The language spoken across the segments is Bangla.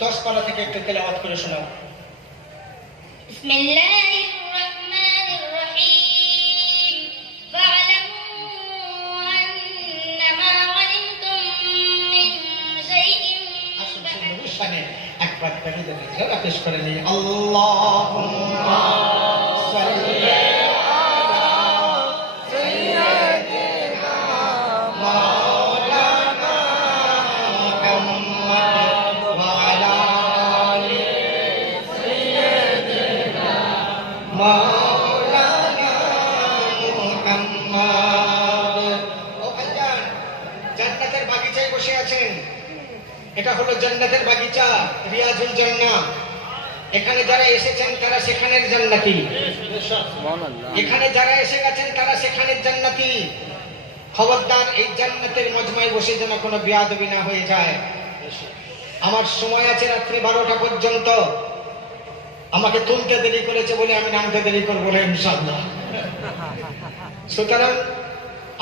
10 পারা থেকে একটু তেলাওয়াত করে শোনাও। বিসমিল্লাহির রহমানির রহিম ফা'লামু আন্নামা গানিমতুম মিন শাইইন শানে একবার করে দেন, যারা পেশ করে নিয়ে আল্লাহুম্মা সাল্লি এটা হলো জান্নাতের বাগিচা, রিয়াজুল জান্নাহ। এখানে যারা এসেছেন তারা সেখানের জান্নাতি, এখানে যারা এসে গেছেন তারা সেখানের জান্নাতি। খবরদার এই জান্নাতের মজমায় বসে যেন কোনো বেয়াদবি না হয়ে যায়। আমার সময় আছে রাত্রি 12টা পর্যন্ত, আমাকে তুলতে দেরি করেছে বলে আমি নামতে দেরি করবো না ইনশাআল্লাহ। সুতরাং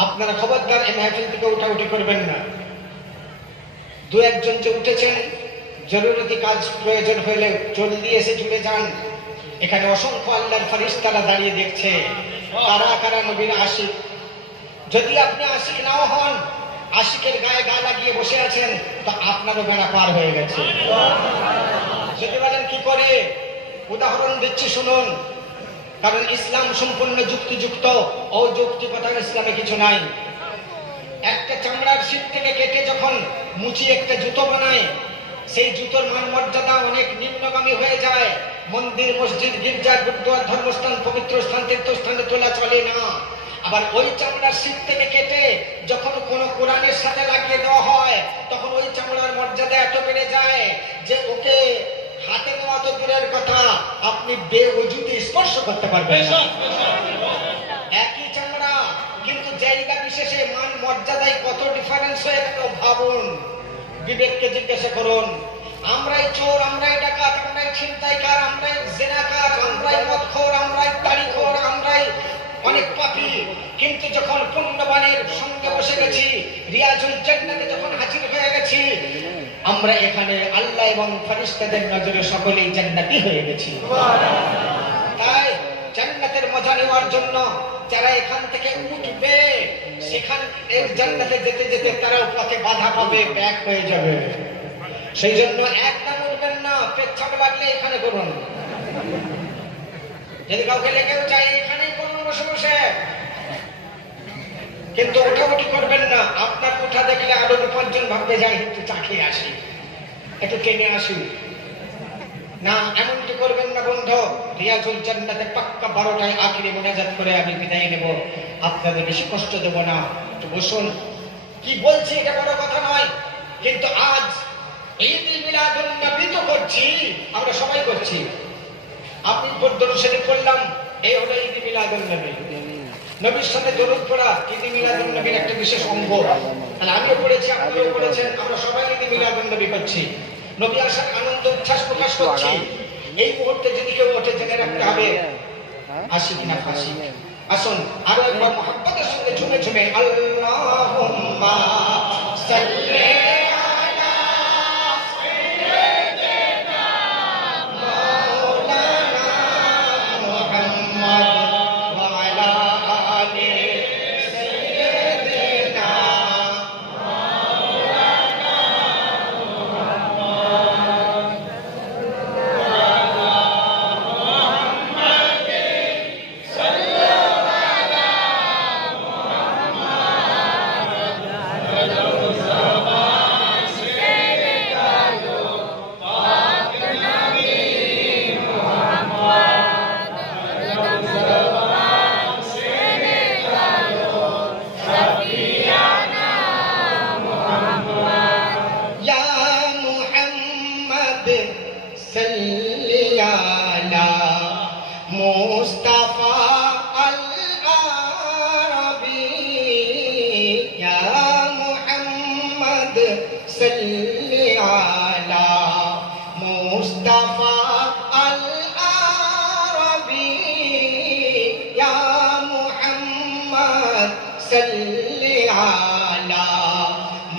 আপনারা খবরদার এই মাহফিল থেকে উঠাউঠি করবেন না। দু একজন যে উঠেছেন, জরুরি কাজ প্রয়োজন হলে জলদি এসে জুড়ে যান। এখানে অসংখ্য আল্লাহর ফেরেশতারা দাঁড়িয়ে দেখছে কারা কারা নবীর আশিক। যদি আপনি আশিক নাও হন, আশিকের গায়ে গা লাগিয়ে বসে আছেন, তো আপনারও বেড়া পার হয়ে গেছে। যদি বলেন কি করে, উদাহরণ দিচ্ছি শুনুন। কারণ ইসলাম সম্পূর্ণ যুক্তিযুক্ত, অযৌক্তিকতা ইসলামে কিছু নাই। একটা চামড়ার শীত থেকে কেটে যখন মুচি একটা জুতো বানায়, সেই জুতোর মান মর্যাদা অনেক নিম্নগামী হয়ে যায়। মন্দির, মসজিদ, গির্জা, গুরুদ্বার, ধর্মস্থান, পবিত্র স্থান, তীর্থস্থানে তোলা চলে না। আবার ওই চামড়ার শীত থেকে কেটে যখন কোনো কোরআনের সাথে লাগিয়ে দেওয়া হয়, তখন ওই চামড়ার মর্যাদা এত বেড়ে যায় যে ওকে হাতে নেওয়া তো দূরের কথা, আপনি বেওজুতে স্পর্শ করতে পারবেন না। একই চামড়া, কিন্তু জায়গা বিশেষে মান মর্যাদায় কত ডিফারেন্স হয়ে গেল ভাবুন। বিবেককে জিজ্ঞাসা করুন। আমরাই চোর, আমরাই ডাকাত, আমরাই ছিনতাইকার, আমরাই জিনাকার, আমরাই মদখোর, আমরাই দাড়িখোর, আমরাই অনেক পাপী। কিন্তু যখন পুণ্যবানের সঙ্গে বসে গেছি, রিয়াজুল জান্নাতে যখন হাজির হয়ে গেছি, আমরা এখানে আল্লাহ এবং ফেরেশতাদের নজরে সকলেই জান্নাতি হয়ে গেছি। তাই জান্নাতের মজা নেওয়ার জন্য যারা এখান থেকে উঠবে, সেখান এর জান্নাতে যেতে যেতে তারা পথে বাধা পাবে, ব্যাক হয়ে যাবে। সেই জন্য একদম উঠবেন না। পেচ্ছাপ লাগলে এখানে করুন, যদি কাউকে লেগেও যায় এখানেই করুন বসে বসে, কিন্তু উঠাউঠি করবেন না। আপনার উঠা দেখলে আরো 5জন ভাববে যাই একটু চা খেয়ে আসি, একটু টেনে আসি। না, এমনটি করবেন না বন্ধু। রিয়াজুল জান্নাতে পাক্কা 12টায় আখিরি মোনাজাত করে আমি বিদায় নেব। আপনাদের বেশি কষ্ট দেব না, একটু বসুন। কি বলছি এটা বড় কথা নয়, কিন্তু আজ ঈদ মিলাদুন নবী তো করছি, আমরা সবাই করছি। আপনি দরুদ শরীফ পড়লাম, এই হলো ঈদ মিলাদুন নবী। নবীর সাথে দরুদ পড়া ঈদ মিলাদুন নবীর একটা বিশেষ অঙ্গ। তাহলে আমিও পড়েছি, আপনিও পড়েছেন, আমরা সবাই ঈদ মিলাদুন নবী করছি। নবী আসার আনন্দ উচ্ছ্বাস প্রকাশ করছি। এই মুহূর্তে যদি কেউ ওঠে, জেনে রাখতে হবে আশিক না ফাসিক। আসুন আরো একবার মুহাব্বতের সঙ্গে ঝুমে ঝুমে আল্লাহুম্মা সাল্লি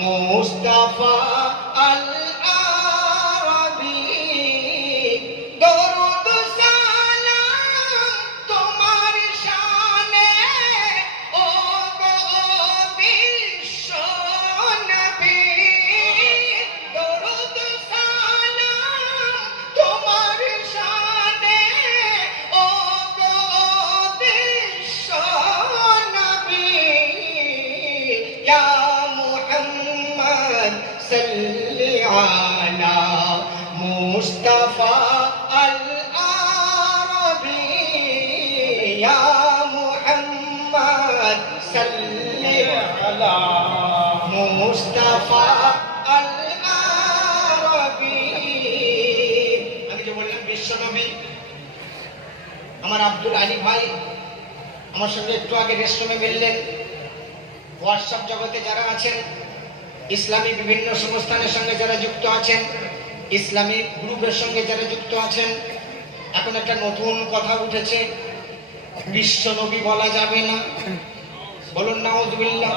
মুস্তাফা আল আরবি মুস্তাফা আল আরবি ইয়া মুহাম্মদ সাল্লি আলা মুস্তাফা আল আরবি। আমি যে বললাম বিশ্বনবী, আমার আব্দুল আলী ভাই আমার সঙ্গে একটু আগে রেস্টুরেন্টে মিললেন। হোয়াটসঅ্যাপ জগতে যারা আছেন, ইসলামী বিভিন্ন সংস্থানের সঙ্গে যারা যুক্ত আছেন, ইসলামী গ্রুপের সঙ্গে যারা যুক্ত আছেন, এখন একটা নতুন কথা উঠেছে, বিশ্বনবী বলা যাবে না। বলুন নাউযুবিল্লাহ।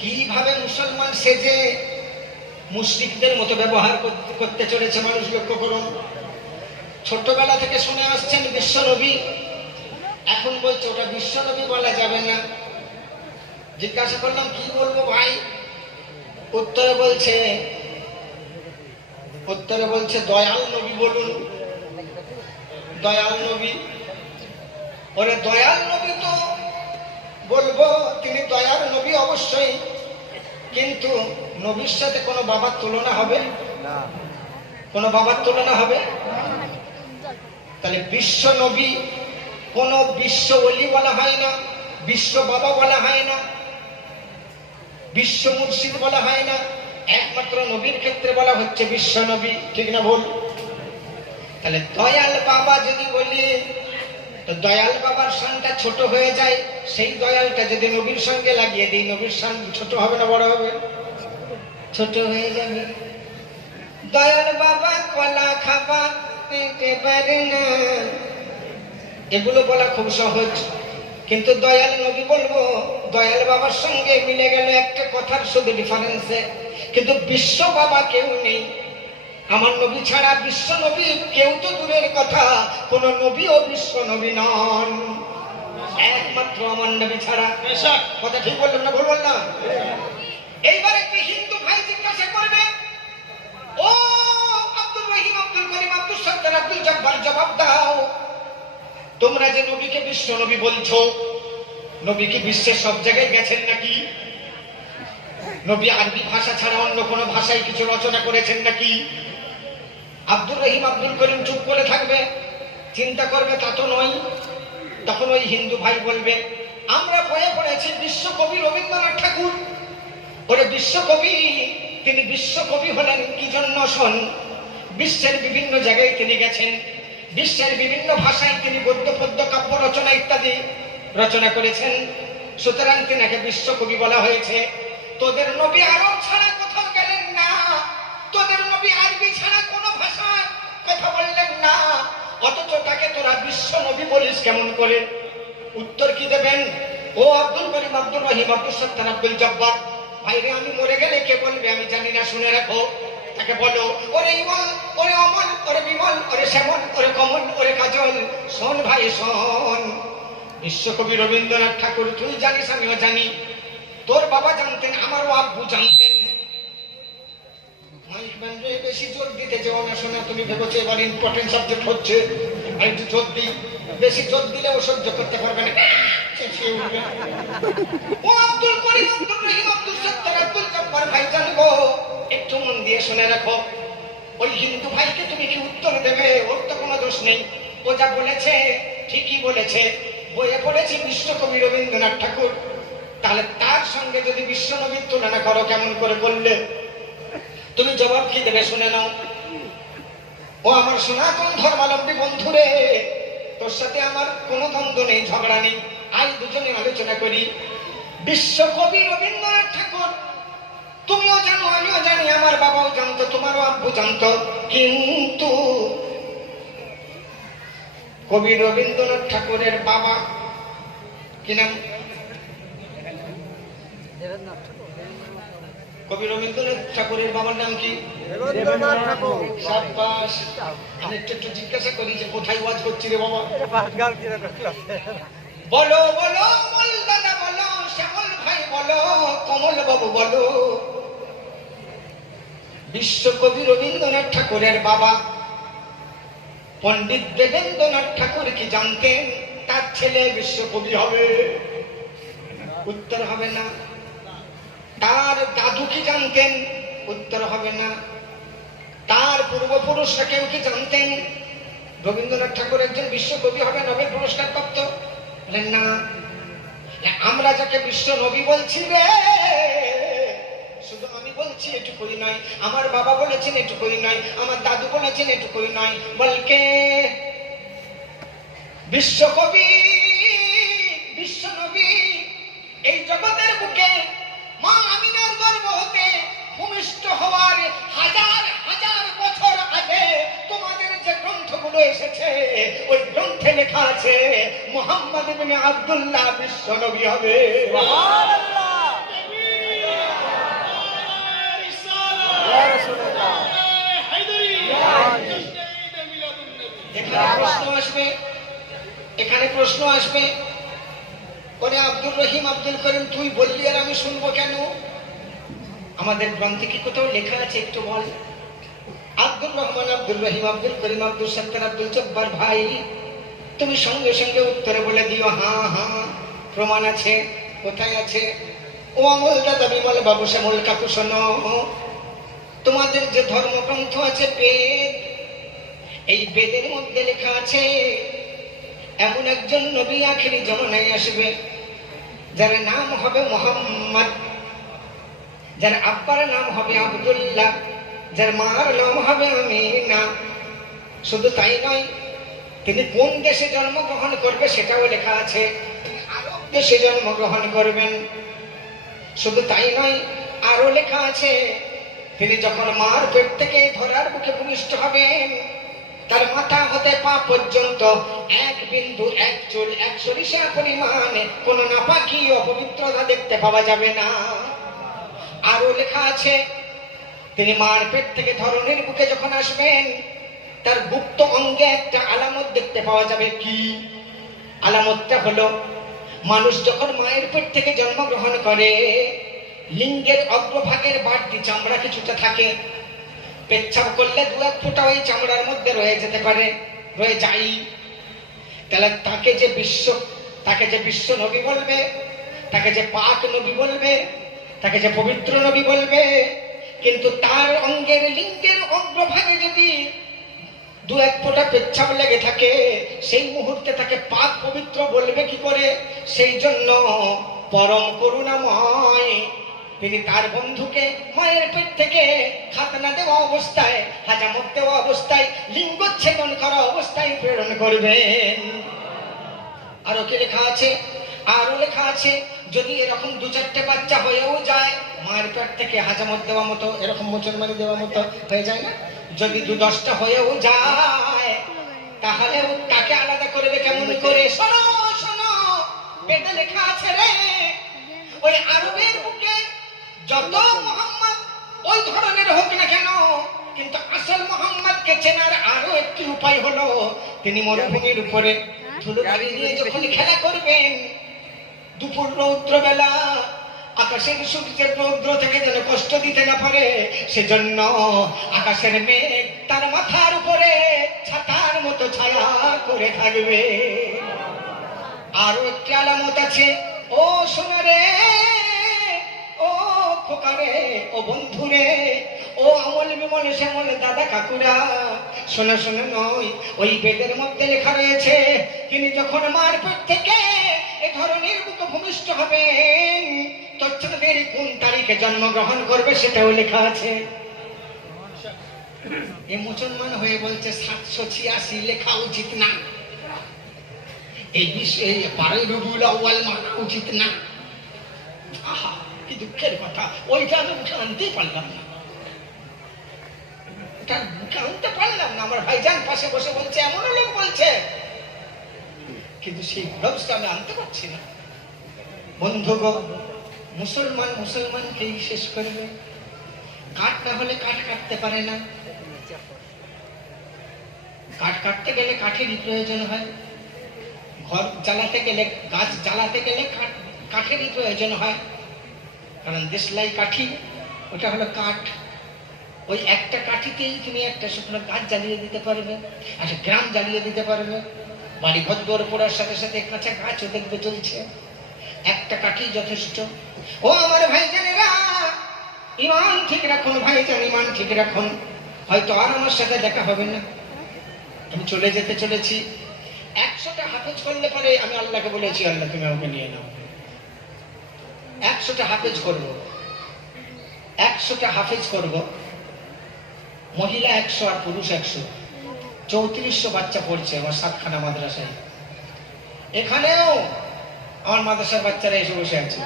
কিভাবে মুসলমান সেজে মুশরিকদের মতো ব্যবহার করতে চলেছে মানুষ, লক্ষ্য করুন। ছোটবেলা থেকে শুনে আসছেন বিশ্বনবী, এখন বলছে ওটা বিশ্বনবী বলা যাবে না। জিজ্ঞাসা করলাম কি বলবো ভাই? উত্তরে বলছে দয়াল নবী বলুন। দয়াল নবী, ওরে দয়াল নবী তো বলবো, তিনি দয়াল নবী অবশ্যই, কিন্তু নবীর সাথে কোনো বাবার তুলনা হবে? কোনো বাবার তুলনা হবে? তাহলে বিশ্ব নবী কোন বিশ্ব ওলি বলা হয় না, বিশ্ব বাবা বলা হয় না, বিশ্ব মুর্শিদ বলা হয় না, একমাত্র নবীর ক্ষেত্রে বলা হচ্ছে বিশ্ব নবী। ঠিক না ভুল? তাহলে দয়াল বাবা যদি বলি, তো দয়াল বাবার শানটা ছোট হয়ে যায়। সেই দয়ালটা যদি নবীর সঙ্গে লাগিয়ে দিই, নবীর শান ছোট হবে না বড় হবে? ছোট হয়ে যাবে। দয়াল বাবা কলা খাবা পেতে পারে না, এগুলো বলা খুব সহজ, কিন্তু দয়াল নবী বলবো দয়াল বাবার সঙ্গে মিলে গেল একটা কথার শুধু ডিফারেন্সে, কিন্তু বিশ্ব বাবা কেউ নেই। আমার নবী ছাড়া বিশ্ব নবী কেউ তো দূরের কথা, কোন নবীও বিশ্ব নবী নন, একমাত্র আমার নবী ছাড়া। কথা ঠিক বললাম না ভুল বললাম? এইবার একটি হিন্দু ভাই জিজ্ঞাসা করবে, ও আব্দুল রহিম, আব্দুল করিম, আব্দুল সত্তার, আব্দুল জব্বার, জবাব দাও, তোমরা যে নবীকে বিশ্ব নবী বলছো, নবী কি বিশ্বের সব জায়গায় গেছেন নাকি? নবী আরবি ভাষা ছাড়া অন্য কোন ভাষায় কিছু রচনা করেছেন নাকি? আব্দুল রহিম, আব্দুল করিম চুপ করে থাকবে, চিন্তা করবে তা তো নয়। তখন ওই হিন্দু ভাই বলবে, আমরা বইয়ে পড়েছি বিশ্বকবি রবীন্দ্রনাথ ঠাকুর। ওরে বিশ্বকবি, তিনি বিশ্বকবি হলেন কি জন্য? শোন, বিশ্বের বিভিন্ন জায়গায় তিনি গেছেন, বিশ্বের বিভিন্ন ভাষায় তিনি গদ্য পদ্য কাব্য রচনা ইত্যাদি রচনা করেছেন, সুতরাং তিনাকে বিশ্বকবি বলা হয়েছে। তোদের নবী আরব ছাড়া কোথাও গেলেন না, তোদের নবী আরবি ছাড়া কোনো ভাষায় কথা বললেন না, অথচ তাকে তোরা বিশ্ব নবী বলিস কেমন করে? উত্তর কি দেবেন? ও আব্দুল করিম, আব্দুল রহিম, আব্দুল সত্তার, আব্দুল জব্বার, ভাইরে আমি মরে গেলে কে বলবে আমি জানি না, শুনে রাখো। তাকে বলো, ওরে ইমল, ওরে অমল, ওরে বিমল, ওরে শ্যামল, ওরে কমল, ওরে কাজল, শোন ভাই শোন, বিশ্বকবি রবীন্দ্রনাথ ঠাকুর তুই জানিস, আমিও জানি, তোর বাবা জানতেন, আমারও আব্বু জানতেন। মাইক ব্যান্ডে বেশি জোর দিতে যেও না, শোনা তুমি ভেবেছো এবার ইম্পর্টেন্ট সাবজেক্ট হচ্ছে, আর একটু জোর দিই, বেশি জোর দিলে ও সহ্য করতে পারবে না, চেঁচিয়ে উঠবে। ও আব্দুল করিম, আব্দুল রহিম, আব্দুল সত্তার, আব্দুল জব্বার ভাই জানবো, একটু মন দিয়ে শুনে রাখো। ওই হিন্দু ভাইকে তুমি কি উত্তর দেবে? ওর তো কোনো দোষ নেই, ও যা বলেছে ঠিকই বলেছে, বইয়ে পড়েছি বিশ্বকবি রবীন্দ্রনাথ ঠাকুর। তাহলে তার সঙ্গে যদি বিশ্বনবীর তুলনা করো, কেমন করে বললে? তুমি জবাব কি দেবে শুনে নাও। ও আমার সনাতন ধর্মাবলম্বী বন্ধুরে, তোর সাথে আমার কোনো দ্বন্দ্ব নেই, ঝগড়া নেই, আজ দুজনে আলোচনা করি। বিশ্বকবি রবীন্দ্রনাথ ঠাকুর তুমিও জানো, আমিও জানি, আমার বাবাও জানতো, তোমারও আব্বু জানতো, কিন্তু কবি রবীন্দ্রনাথ ঠাকুরের বাবা কি নাম? কবি রবীন্দ্রনাথ ঠাকুরের বাবার নাম কি? সাব্বাস। আমি একটু জিজ্ঞাসা করি যে কোথায় ওয়াজ করছি রে বাবা? বলো বলো মল দাদা বলো, শ্যামল ভাই বলো, কমল বাবু বলো, বিশ্বকবি রবীন্দ্রনাথ ঠাকুরের বাবা পণ্ডিত দেবেন্দ্রনাথ ঠাকুর কি জানতেন তার ছেলে বিশ্বকবি হবে? উত্তর হবে না। তার দাদু কি জানতেন? উত্তর হবে না। তার পূর্ব পূর্বপুরুষরা কেউ কি জানতেন রবীন্দ্রনাথ ঠাকুর একজন বিশ্বকবি হবে, নোবেল পুরস্কার প্রাপ্ত? বলেন না। আমরা যাকে বিশ্ব নবী বলছি রে, শুধু আমি বলছি এটুকুই নয়, আমার বাবা বলেছেন এটুকুই নয়, আমার দাদু বলেছেন এটুকুই নয়, বলকে বিশ্বকবি বিশ্ব নবী এই জগতের বুকে মা আমিনার গর্ভ হতে ভূমিষ্ঠ হওয়ার হাজার হাজার বছর আগে তোমাদের যে গ্রন্থগুলো এসেছে ওই গ্রন্থে লেখা আছে মুহাম্মদ ইবনে আব্দুল্লাহ বিশ্ব নবী হবে। এখানে প্রশ্ন আসবে, ওরে আব্দুর রহিম আব্দুল করিম তুই বললি আর আমি শুনবো কেন? আমাদের গ্রন্থে কি কোথাও লেখা আছে একটু বল? আব্দুর রহমান আব্দুল রহিম আব্দুল করিম আব্দুল সত্তার আব্দুল জব্বার ভাই, তুমি সঙ্গে সঙ্গে উত্তরে বলে দিও হ্যাঁ হ্যাঁ প্রমাণ আছে। কোথায় আছে? ও আমল দাদা বিমল বাবু শ্যামল কাকু শোনো, তোমাদের যে ধর্মগ্রন্থ আছে বেদ, এই বেদের মধ্যে লেখা আছে এমন একজন নবী আখিরি জমানায় আসবে যার নাম হবে মুহাম্মদ, যার আব্বার নাম হবে আব্দুল্লাহ, যার মার নাম হবে আমিনা। শুধু তাই নয়, তিনি কোন দেশে জন্মগ্রহণ করবে সেটাও লেখা আছে, আরব দেশে জন্মগ্রহণ করবেন। শুধু তাই নয়, আরো লেখা আছে তিনি যখন মার পেট থেকে ধরার বুকে ভূমিষ্ঠ হবেন তার মাথা হতে পা পর্যন্ত এক বিন্দু এক চুল এক সরিষা পরিমাণে কোন নাপাকি অপবিত্রতা দেখতে পাওয়া যাবে না। আরো লেখা আছে তিনি মার পেট থেকে ধরনের বুকে যখন আসবেন তার গুপ্ত অঙ্গে একটা আলামত দেখতে পাওয়া যাবে। কি আলামতটা? হলো মানুষ যখন মায়ের পেট থেকে জন্মগ্রহণ করে লিঙ্গের অগ্রভাগের বাড়তি চামড়া কিছুটা থাকে, পেচ্ছাপ করলে দু এক ফোঁটা ওই চামড়ার মধ্যে রয়ে যেতে পারে, রয়ে যাই। তাহলে তাকে যে বিশ্ব নবী বলবে, তাকে যে পাক নবী বলবে, তাকে যে পবিত্র নবী বলবে, কিন্তু তার অঙ্গের লিঙ্গের অগ্রভাগে যদি দু এক ফোঁটা পেচ্ছাপ লেগে থাকে সেই মুহূর্তে তাকে পাক পবিত্র বলবে কি করে? সেই জন্য পরম করুণাময় তিনি তার বন্ধুকে মায়ের পেট থেকে খাতনা দেওয়া অবস্থায়, হাজামত দেওয়া অবস্থায়, লিঙ্গচ্ছেদন করা অবস্থায় প্রেরণ করবেন। আরো কি লেখা আছে? আরো লেখা আছে যদি এরকম দু চারটে বাচ্চা হয়েও যায় মায়ের পেট থেকে হাজামত দেওয়া মতো, এরকম মুসলমানি দেওয়া মতো হয়ে যায় না, যদি 2-10টা হয়েও যায় তাহলে তাকে আলাদা করবে কেমন করে? শোনো শোনো, বেদে লেখা আছে রে, ওই আরবের বুকে যত মোহাম্মদ ওই ধরনের হোক না কেন, কিন্তু আসল মোহাম্মদকে চেনার আরো একটি উপায় হলো তিনি মরুভূমির উপরে ধুলো বালি নিয়ে যখন খেলা করবেন দুপুর রৌদ্র বেলা আকাশের সূর্যের রৌদ্র থেকে যেন কষ্ট দিতে না পারে সেজন্য আকাশের মেঘ তার মাথার উপরে ছাতার মতো ছায়া করে থাকবে। আরো একটি আলামত আছে, ও শোনা রে, ও খোকারে, ও বন্ধুরে, ও আমল বিমল শ্যামল দাদা কাকুরা, শোনা শোনা নয়, ওই বেদের মধ্যে লেখা রয়েছে তিনি যখন মার পেট থেকে এ ধরনের বুকে ভূমিষ্ঠ হবেন তৎসঙ্গে কোন তারিখে জন্মগ্রহণ করবে সেটাও লেখা আছে। এ মুসলমান হয়ে বলছে 786 লেখা উচিত না, এই 12ই রবিউল আউয়াল মানা উচিত না। আহা কি দুঃখের কথা, ওইটা আমি মুখে আনতেই পারলাম না, ওটা মুখে আনতে পারলাম না। আমার ভাইজান পাশে বসে বলছে, এমন লোক বলছে, কিন্তু সেই ব্যবস্থা আমি আনতে পারছি না। বন্ধুগণ, মুসলমানকেই শেষ করবে। কাঠ না হলে কাঠ কাটতে পারে না, কাঠ কাটতে গেলে কাঠেরই প্রয়োজন হয়, ঘর জ্বালাতে গেলে, গাছ জ্বালাতে গেলে কাঠেরই প্রয়োজন হয়, কারণ দেশলাই কাঠি, ওটা হলো কাঠ। ওই একটা কাঠিতেই তুমি একটা শুকনো গাছ জ্বালিয়ে দিতে পারবে, একটা গ্রাম জ্বালিয়ে দিতে পারবে, বাড়ি ঘর দোর পড়ার সাথে সাথে কাঁচা গাছও দেখবে চলছে, একটা কাঠি যথেষ্ট। ও আমার ভাইজানেরা, ইমান ঠিক রাখুন ভাইজান, ইমান ঠিক রাখুন। হয়তো আর আমার সাথে দেখা হবে না, আমি চলে যেতে চলেছি। 100টা হাফেজ করলে পরে আমি আল্লাহকে বলেছি, আল্লাহ তুমি আমাকে নিয়ে নাও। 100টা হাফেজ করব, 100টা হাফেজ করব, মহিলা 100 আর পুরুষ 100, 3400 বাচ্চা পড়ছে আমার সাতখানা মাদ্রাসায়। এখানেও আমার মাদ্রাসার বাচ্চারা এসে বসে আছে।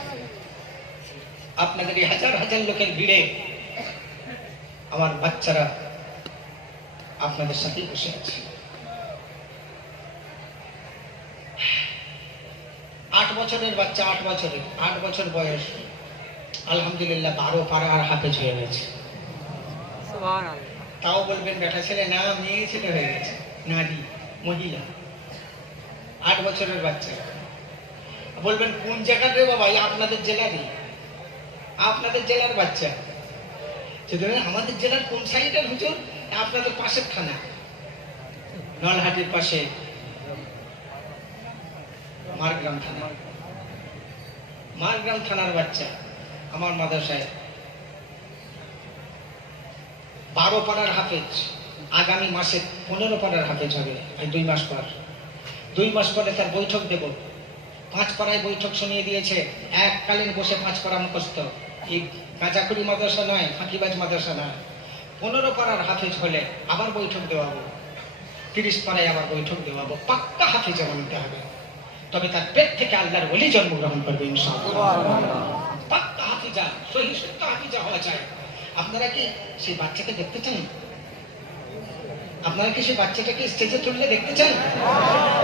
আপনাদের এই হাজার হাজার লোকের ভিড়ে আমার বাচ্চারা আপনাদের সাথেই বসে আছে। 8 বছরের বাচ্চা, 8 বছর বয়স, আলহামদুলিল্লাহ 12 পারা আর হাফেজ হয়ে গেছে। তাও বলবেন বেটা ছেলে না, মেয়ে ছেলে হয়ে গেছে, নারী মহিলা, 8 বছরের বাচ্চা। বলবেন কোন জায়গার রে বাবা? আপনাদের জেলারই, আপনাদের জেলার বাচ্চা। আমাদের জেলার কোন সাইডের হুজুর? আপনাদের পাশের থানা, নলহাটির পাশে মারগ্রাম থানা, মারগ্রাম থানার বাচ্চা আমার মাদ্রাসায় 12 পাড়ার হাফেজ। আগামী মাসে 15 পাড়ার হাফেজ হবে। 2 মাস পর, 2 মাস পরে তার বৈঠক দেব। 5 পাড়ায় বৈঠক শুনিয়ে দিয়েছে, এককালীন বসে 5 পাড়া মুখস্থ। এই গাঁজাখুরি মাদ্রাসা নয়, ফাঁকিবাজ মাদ্রাসা নয়। 15 পাড়ার হাফেজ হলে আবার বৈঠক দেওয়াবো, 30 পাড়ায় আবার বৈঠক দেওয়াবো। পাক্কা হাফেজ বানাতে হবে, তবে তার পেট থেকে আল্লাহর ওলি জন্মগ্রহণ করবে ইনশাআল্লাহ। পাক্কা হাফিজা, সহি সত্য হাফিজা হওয়া চাই। আপনারা কি সেই বাচ্চাকে দেখতে চান? আপনারা কি সেই বাচ্চাটাকে স্টেজে তুললে দেখতে চান?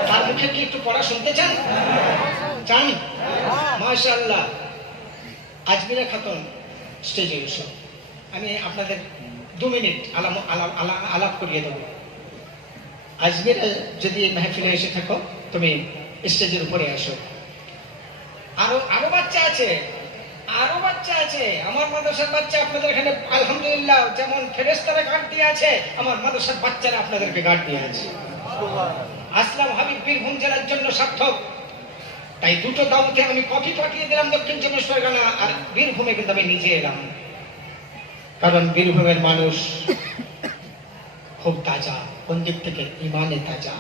তার মুখে কি একটু পড়া শুনতে চান? চান? মাশাআল্লাহ। আজমিরা খাতুন স্টেজে এসো, আমি আপনাদের 2 মিনিট আলাপ করিয়ে দেবো। আজমিরা যদি মেহফিলে এসে থাকো, তুমি স্টেজের উপরে আসো। আরো বাচ্চা আছে, আরো বাচ্চা আছে। আমার মাদ্রাসার বাচ্চা আপনাদের এখানে আলহামদুলিল্লাহ যেমন ফেরেশতারা গার্ড দিয়ে আছে, আমার মাদ্রাসার বাচ্চারা আপনাদেরকে গার্ড দিয়ে আছে। আসলাম হাবিব বীরভূম জেলার জন্য সার্থক। তাই 2টো দাওতে আমি কপি পাঠিয়ে দিলাম দক্ষিণ চব্বিশ পরগনা, আর বীরভূমে কিন্তু আমি নিজে এলাম, কারণ বীরভূমের মানুষ খুব তাজা। কোন দিক থেকে? ইমানে তাজা।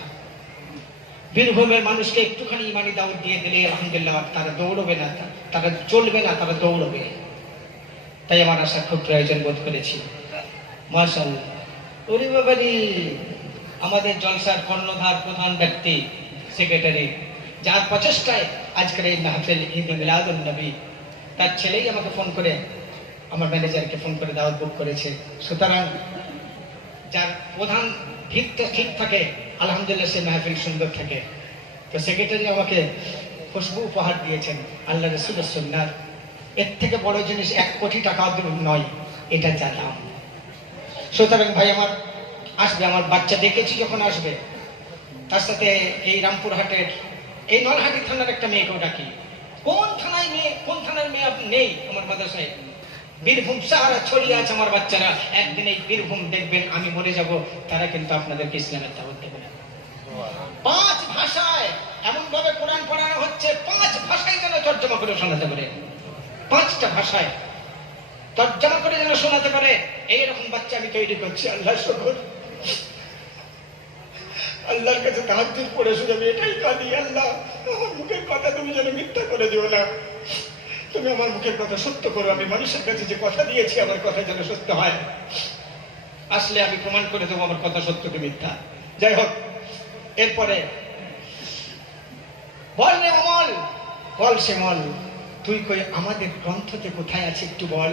বীরভূমের মানুষকে একটুখানি ইমানি দাওয়াত দিয়ে দিলে আলহামদুলিল্লাহ তারা দৌড়বে না, তারা চলবে না, তারা দৌড়বে। তাই আমার আসার খুব প্রয়োজন বোধ করেছি। মাশাআল্লাহ। ওরে বাবারি, আমাদের জলসার কর্ণধার প্রধান ব্যক্তি, সেক্রেটারি, যার প্রচেষ্টায় আজকের এই মাহফিল ঈদ মিলাদুন নবী, তার ছেলেই আমাকে ফোন করে, আমার ম্যানেজারকে ফোন করে দাওয়াত বুক করেছে। সুতরাং যার প্রধান ভিত্তি ঠিক থাকে, আলহামদুলিল্লাহ সে মাহফিল সুন্দর থাকে। তো সেক্রেটারি আমাকে খুশবু উপহার দিয়েছেন, আল্লাহ রাসূলের সুন্নাত। এর থেকে বড় জিনিস 1 কোটি টাকা নয়, এটা যা দাম। সুতরাং ভাই আমার আসবে, আমার বাচ্চা দেখেছি যখন আসবে, তার সাথে এই রামপুরহাটের, এই নলহাটি থানার একটা মেয়েকেও ডাকি। কোন থানায় মেয়ে, কোন থানার মেয়ে নেই আমার মাদ্রাসায়? বীরভূম সারা ছড়িয়ে আছে আমার বাচ্চারা। একদিন এই বীরভূম দেখবেন আমি মরে যাব, তারা কিন্তু আপনাদেরকে ইসলামের দাওয়াত দেবে না। 5 ভাষায় এমন ভাবে কোরআন পড়ানো হচ্ছে, 5 ভাষায় যেন তর্জমা করে শোনাতে পারে, 5টা ভাষায় তর্জমা করে যেন শোনাতে পারে, এইরকম বাচ্চা আমি তৈরি করছি। আল্লাহ শুকর, আল্লাহর কাছে তাহাজ্জুদ পড়ে শুধু আমি এটাই কাঁদি, আল্লাহ আমার মুখের কথা তুমি যেন মিথ্যা করে দিও না, তুমি আমার মুখের কথা সত্য করো। আমি মানুষের কাছে যে কথা দিয়েছি, আমার কথা যেন সত্য হয়। আসলে আমি প্রমাণ করে দেবো আমার কথা সত্য কি মিথ্যা। যাই হোক, এরপরে বল রে অমল, বল শ্যামল, তুই কই আমাদের গ্রন্থতে কোথায় আছে একটু বল।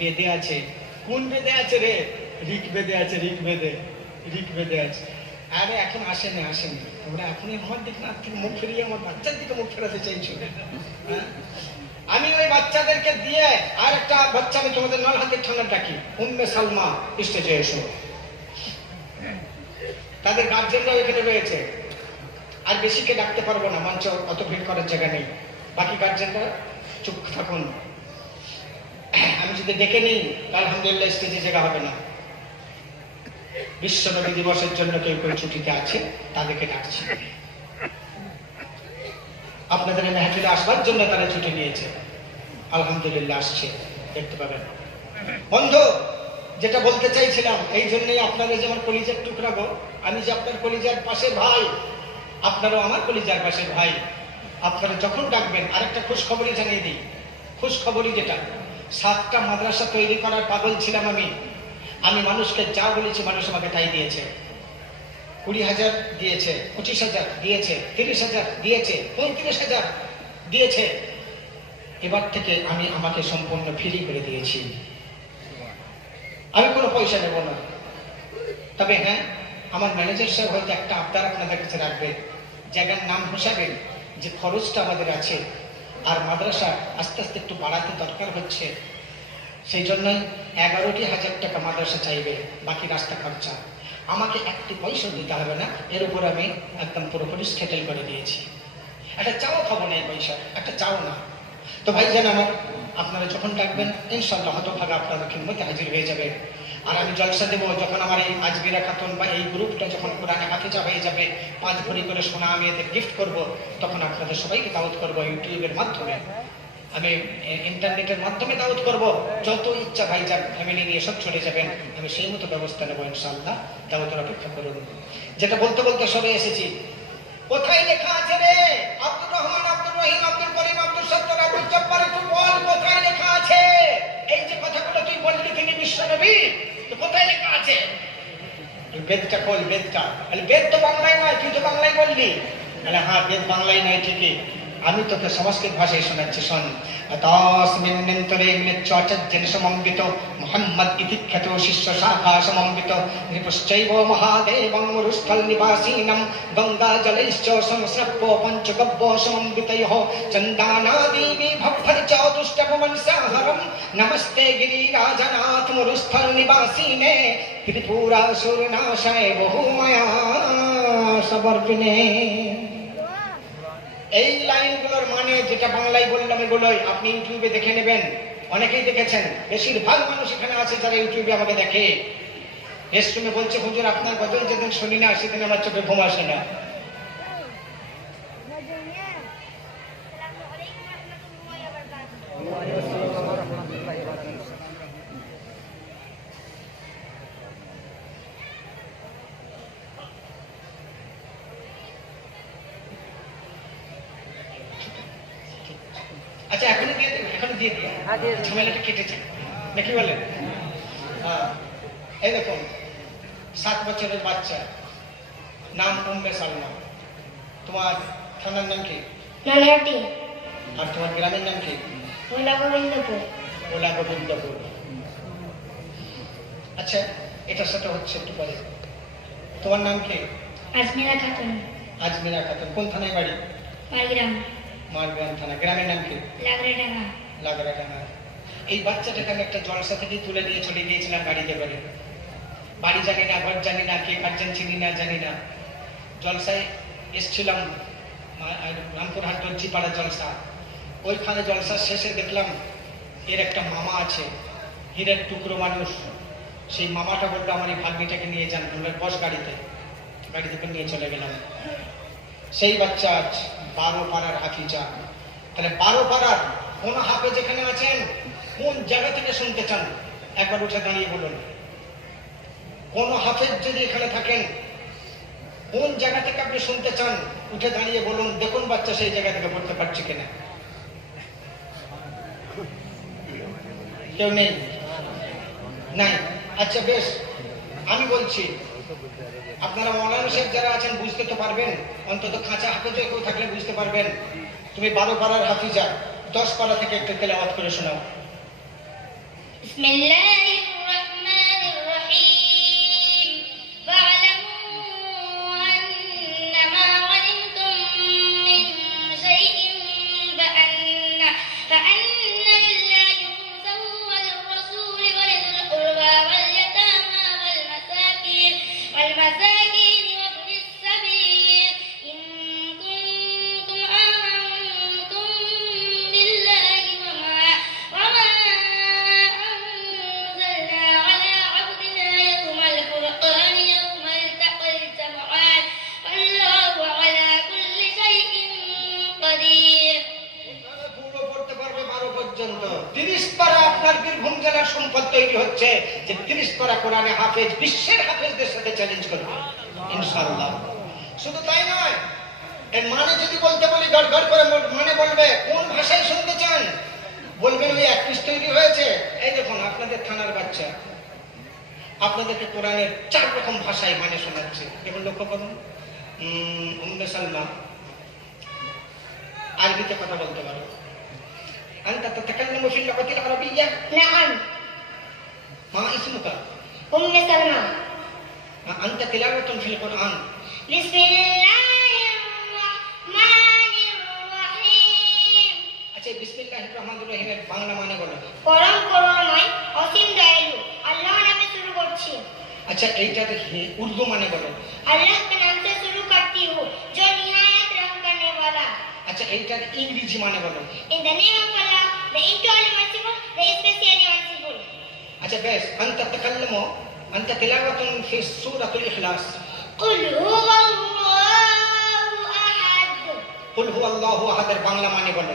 বেদে আছে। কোন বেদে আছে রে? ঋগ্বেদে আছে, ঋগ্বেদে আছে। আরে এখন আসেনি, তোমরা এখনই আমার দিকে না থেকে মুখ ফিরিয়ে আমার বাচ্চার দিকে মুখ ফেরাতে চাইছো। আমি ওই বাচ্চাদেরকে দিয়ে আর একটা বাচ্চা আমি তোমাদের নলহাটির থানার ডাকি, উম্মে সালমা, স্টেজে এসো। তাদের গার্জেনরাও এখানে রয়েছে। আর বেশিকে ডাকতে পারবো না, মঞ্চ অত ভিড় করার জায়গা নেই। বাকি গার্জেনরা চুপ থাকুন। আমি যদি ডেকে নিই, আলহামদুলিল্লাহ স্টেজে জায়গা হবে না। বিশ্ব নবী দিবসের জন্য কেউ কেউ ছুটিতে আছে, তাদেরকে ডাকছি। আপনাদের মেহফিলে আসবার জন্য তারা ছুটি নিয়েছে, আলহামদুলিল্লাহ আসছে, দেখতে পাবেন। বন্ধু যেটা বলতে চাইছিলাম, এই জন্যই আপনারা যে আমার কলিজার টুকরা গো, আমি যে আপনার কলিজার পাশে ভাই, আপনারও আমার কলিজার পাশে ভাই। আপনারা যখন ডাকবেন, আরেকটা খুশ খবরই জানিয়ে দিই, খুশ খবরই যেটা, 7টা মাদ্রাসা তৈরি করার পাগল ছিলাম আমি। মানুষকে যা বলেছি মানুষ আমাকে তাই দিয়েছে। 20,000 দিয়েছে, 25,000 দিয়েছে, 30,000 দিয়েছে, 35,000 দিয়েছে। এবার থেকে আমাকে সম্পূর্ণ ফ্রি করে দিয়েছি। আমি কোনো পয়সা নেব না। তবে হ্যাঁ, আমার ম্যানেজার সাহেব হয়তো একটা আবদার আপনাদের কাছে রাখবে, জায়গার নাম হিসাবে যে খরচটা আমাদের আছে, আর মাদ্রাসা আস্তে আস্তে একটু বাড়াতে দরকার হচ্ছে, সেই জন্যই 11,000 টাকা মাদ্রাসা চাইবে, বাকি রাস্তা খরচা। আমাকে একটি পয়সা দিতে হবে না, এর উপর আমি একদম পুরোপুরি সেটেল করে দিয়েছি। একটা চাও খাবো না, এই পয়সা একটা চাও না। তো ভাই জান আমার, আপনারা যখন ডাকবেন ইনশাল্লাহ হতভাগা আপনারা খিদমতে হাজির হয়ে যাবে। আর আমি জলসা দেবো যখন আমার এই আজমিরা খাতুন বা এই গ্রুপটা যখন কোরআনে হাফেজা হয়ে যাবে, 5 ভরি করে সোনা আমি এদের গিফট করব, তখন আপনাদের সবাইকে দাওয়াত করবো ইউটিউবের মাধ্যমে, আমি ইন্টারনেটের মাধ্যমে দাওয়াত করব। যত ইচ্ছা ভাইজান ফ্যামিলি নিয়ে সব চলে যাবেন, আমি সেই মতো ব্যবস্থা নেবো ইনশাআল্লাহ। দাওয়াতের অপেক্ষা করুন। যেটা বলতে বলতে সরে এসেছি, কোথায় লেখা আছে রে আব্দুর রহমান, আব্দুর রহিম, আব্দুল করিম, আব্দুল সত্তর, আব্দুল জব্বার, একটু বল কোথায় লেখা আছে? এই যে কথাগুলো তুই বললি তিনি বিশ্বনবী, তো কোথায় লেখা আছে? বেদটা খোল, বেদটা। বেদ তো বাংলায় নয়, তুই তো বাংলায় বললি। হ্যাঁ, বেদ বাংলায় নয় ঠিকই, আমি তোকে সংস্কৃত ভাষায় শোনাচ্ছি, শোন। তাসমিন্নন্তরে সমন্বিত মুহাম্মদ ইতি খ্যাত শিষ্য শাখা সমন্বিত নৃপশ্চৈব মহাদেবং মরুস্থল নিবাসীনাম গঙ্গা জলৈশ্চ সংস্রব্য পঞ্চগব্য সমন্বিতৈঃ চন্দানাদি বিভব্ভর চতুষ্টভুবনসাহরম নমস্তে গিরিরাজনাথ মরুস্থল নিবাসীনে ত্রিপুরাসুর নাশায় বহুময়া সমর্পিনে। এই লাইনগুলোর মানে যেটা বাংলায় বললাম, এগুলোই আপনি ইউটিউবে দেখে নেবেন। অনেকেই দেখেছেন, বেশিরভাগ মানুষ এখানে আছে যারা ইউটিউবে আমাকে দেখে। রেস্টরুমে বলছে, হুজুর আপনার গজল যেদিন শুনি না সেদিন আমার চোখে ঘুম আসে না। আচ্ছা, এখনো দিয়ে দিন, এখনো দিয়ে দিন, ঝামেলাটা কেটে যায় নাকি বলেন? হ্যাঁ, এই দেখুন 7 বছরের বাচ্চা, নাম উম্মে সালমা। তোমার থানার নাম কি? নলহাটি। আর তোমার গ্রামের নাম কি? ভোলা গোবিন্দপুর। ভোলা গোবিন্দপুর। আচ্ছা, এটার সাথে হচ্ছে একটু পরে। তোমার নাম কি? আজমিরা খাতুন। আজমিরা খাতুন। কোন থানায় বাড়ি? মারগ্রাম। মারগ্রাম থানা। গ্রামের নাম কি? লাগরাডাঙ্গা। লাগরাডাঙ্গা। এই বাচ্চাটাকে আমি একটা জলসা থেকে তুলে নিয়ে চলে গিয়েছিলাম গাড়িতে করে। বাড়ি জানি না, ঘর জানি না, কে কার্জন চিনি না, জানি না। জলসায় এসছিলাম, রামপুরহাট দর্জিপাড়া জলসা। ওইখানে জলসার শেষে দেখলাম এর একটা মামা আছে, হীরের টুকরো মানুষ। সেই মামাটা বললো আমার এই ভাগ্নিটাকে নিয়ে যান, বস গাড়িতে। গাড়িতে করে নিয়ে চলে গেলাম। সেই বাচ্চা আজ 12 পাড়ার হাফিজা। তাহলে 12 পাড়ার কোন হাফে যেখানে আছেন, কোন জায়গা থেকে শুনতে চান একবার উঠে দাঁড়িয়ে বলুন। কোন হাফেজ যদি এখানে থাকেন, কোন জায়গা থেকে আপনি শুনতে চান উঠে দাঁড়িয়ে বলুন। দেখুন বাচ্চা সেই জায়গা থেকে পড়তে পারছে কিনা। কেউ নেই? নাই। আচ্ছা বেশ, আমি বলছি, আপনারা মৌলানা সাহেব যারা আছেন বুঝতে তো পারবেন, অন্তত খাঁচা হাফেজে কেউ থাকলে বুঝতে পারবেন। তুমি 12 পাড়ার হাফিজা, 10 পাড়া থেকে একটু তেলাওয়াত করে শোনাও। বিসমিল্লাহির রহমানির রহিম। ফা'লামু আন্নামা গানিমতুম মিন শাইইন ফাআন্না লিল্লাহি খুমসাহু ওয়া লির-রাসূলি ওয়া লিল কুরবা ওয়াল ইয়াতামা ওয়াল মাসাকিন وابن السبيل إن كنتم آمنتم بالله وما أنزلنا তৈরি হচ্ছে যে 30 পারা কোরআনে হাফেজ বিশ্বের হাফেজদের সাথে চ্যালেঞ্জ করবে ইনশাআল্লাহ। শুধু তাই নয়, এর মানে যদি বলতে বলি গড়গড় করে মানে বলবে কোন ভাষায় শুনতে চান, বলবেন ওই 31 তৈরি হয়েছে। এই দেখুন আপনাদের থানার বাচ্চা আপনাদেরকে কোরআনের 4 রকম ভাষায় মানে শোনাচ্ছে। এবার লক্ষ্য করুন, উম্মে সালমা আরবিতে কথা বলতে পারো। আনতা তাতাকাল্লামু ফিল লুগাতিল আরাবিয়্যা? نعم. মা ইসমুকা? أم سلمى. আনতা তিলাওয়াতুন ফিল কুরআন? بسم الله الرحمن الرحيم. আচ্ছা, বিসমিল্লাহির রহমানির রহিমের বাংলা মানে বলো। পরম করুণাময় অসীম দয়ালু আল্লাহর নামে শুরু করছি। আচ্ছা, এইটার উর্দু মানে বলো। अल्लाह के नाम से शुरू करती हूँ जो निहायत रहम करने वाला। আচ্ছা, এইটার ইংরেজি মানে বলো। In the name of Allah, the entirely merciful, the especially merciful. আচ্ছা বেশ, আনতা তিলাওয়াতুন ফি সূরাতুল ইখলাস? قل هو الله أحد. কুল হুয়াল্লাহু আহাদের বাংলা মানে বলো।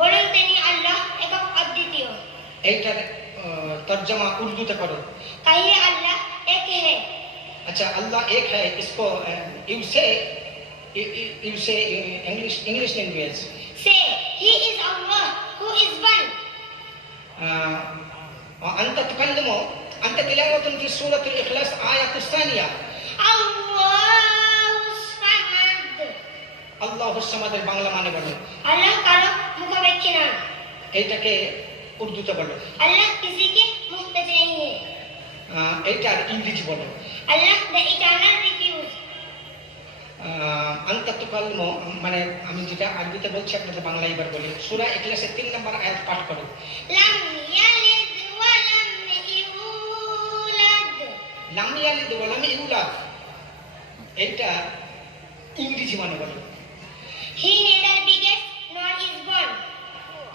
বলুন তিনি আল্লাহ একক অদ্বিতীয়। এইটার তর্জমা উর্দুতে করো। कहिए अल्लाह एक है। अच्छा, अल्लाह एक है, इसको you say English language. Say, He is Allah who is one. أنت تلاوة في سورة الإخلاص آية الثانية. الله الصمد. الله الصمد এর বাংলা মানে বলো। আল্লাহ কারো মুখাপেক্ষী নন। এইটাকে উর্দুতে বলো। अल्लाह किसी के मुहताज नहीं है। এইটার ইংরেজি বলো। अल्लाह the eternal refuge. আন্তাতুকাল্লিমু মানে আমি যেটা আরবিতে বলছি আপনাদের বাংলা এবার বলি। সূরা ইখলাসের 3 নম্বর আয়াত পাঠ করো। লাম ইয়ালিদ ওয়া লাম ইউলাদ। লাম ইয়ালিদ ওয়া লাম ইউলাদ, এইটা ইংরেজি মানে বলো। He neither begets nor is born.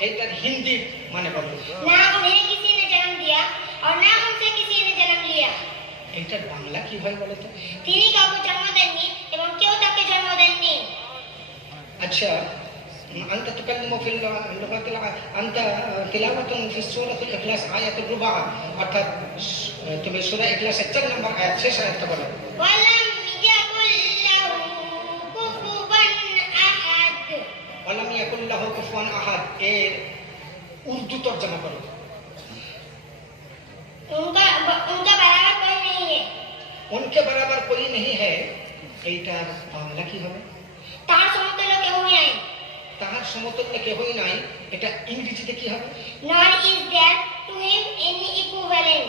এইটার হিন্দি মানে বলো। ना उन्हें किसी ने जन्म दिया और ना उनसे किसी ने जन्म लिया. এইটার বাংলা কি হয় বলো তো? তিনি কাউকে জন্ম দেননি এবং কেউ তাকে জন্ম দেননি। আচ্ছা, أنت تكلم في اللغة أنت تلاوة في سورة الإخلاص آية الربع অর্থাৎ তুমি সূরা ইখলাসের 4 নম্বর আয়াত শেষ আয়াতটা বলো। ওয়ালাম ইয়াকুল লাহু কুফুয়ান আহাদ। ওয়ালাম ইয়াকুল লাহু কুফুয়ান আহাদ এর উর্দু তরজমা করো। उनका बराबर कोई नहीं है। उनके बराबर कोई नहीं है, এইটার বাংলা কি হবে? তার সমতুল্য কেউই নাই। তার সমতুল্য কেউই নাই, এটা ইংরেজিতে কি হবে? Nor is there to him any equivalent.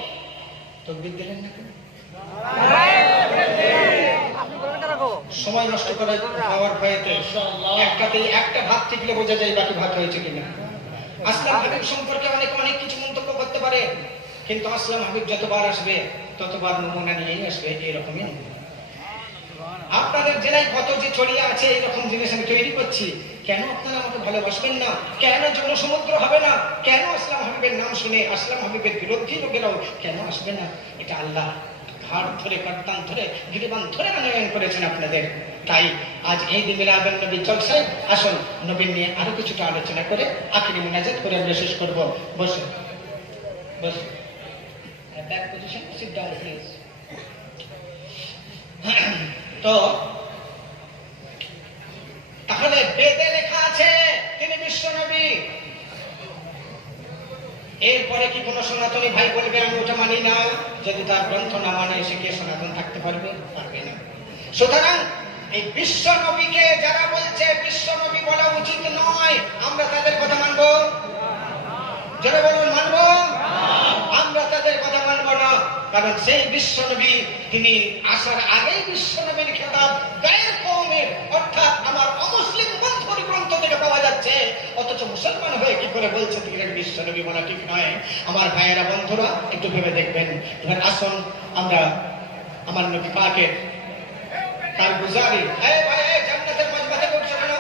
তাকবীর দিলেন না কেন? সময় নষ্ট করে খাওয়ার ভয়েতে একটাতেই একটা ভাত টিকলে বোঝা যায় বাকি ভাত হয়েছে কিনা। আসলাম হাবিব সম্পর্কে অনেক কিছু মন্তব্য করতে পারে, কিন্তু আসলাম হাবিব যতবার আসবে ততবার নমুনা নিয়েই আসবে, এরকমই। আপনাদের জেলায় কত যে ছড়িয়ে আছে এরকম জিনিস আমি তৈরি করছি, কেন আপনারা আমাকে ভালোবাসবেন না? কেন জনসমুদ্র হবে না? কেন আসলাম হাবিবের নাম শুনে আসলাম হাবিবের বিরোধী লোকেরাও কেন আসবে না? এটা আল্লাহ ঘাড় ধরে কাটতান ধরে গিরিবান ধরে আনয়ন করেছেন আপনাদের। তাই আজ এই দিন মিলাদুন নবী জলসায় আসুন নবী নিয়ে আরো কিছুটা আলোচনা করে আখিরি মুনাজাত করে আমরা শেষ করব। বসুন বসুন, back position, sit down please. তো তাহলে বেদে লেখা আছে তিনি বিশ্ব নবী, এরপরে কি কোনো সনাতনী ভাই বলবে আমি ওটা মানি না? যদি তার গ্রন্থ না মানে সে কে সনাতন থাকতে পারবে? পারবে না। সুতরাং এই বিশ্ব নবীকে যারা বলছে বিশ্ব নবী বলা উচিত নয়, আমরা তাদের কথা মানবো? যারা বলুন মানবো? আমরা তাদের কথা মানবো না, কারণ সেই বিশ্ব নবী তিনি আসার আগেই বিশ্ব নবীর খেতাব গায়ের কওমের অর্থাৎ আমার অমুসলিম বন্ধুর গ্রন্থ থেকে পাওয়া যাচ্ছে, অথচ মুসলমান হয়ে কি করে বলছে তিনি বিশ্ব নবী বলা ঠিক নয়। আমার ভাইয়েরা বন্ধুরা একটু ভেবে দেখবেন। এবার আসুন আমরা আমার নবী পাকের তার গুজারি, জান্নাতের মাজমা থেকে উঠছো কেন?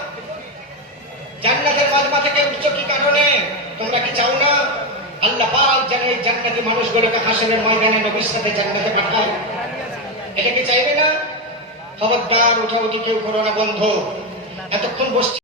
জান্নাতের মাজমা থেকে উঠছো কি কারণে? তোমরা কি চাও না আল্লাহ পাক যেন এই জান্নাতি মানুষগুলোকে হাসরের ময়দানে নবীর সাথে জান্নাতে পাঠায়? এটা কি চাইবে না? খবরদার উঠাউঠি কেউ করো না বন্ধু। এতক্ষণ বসছি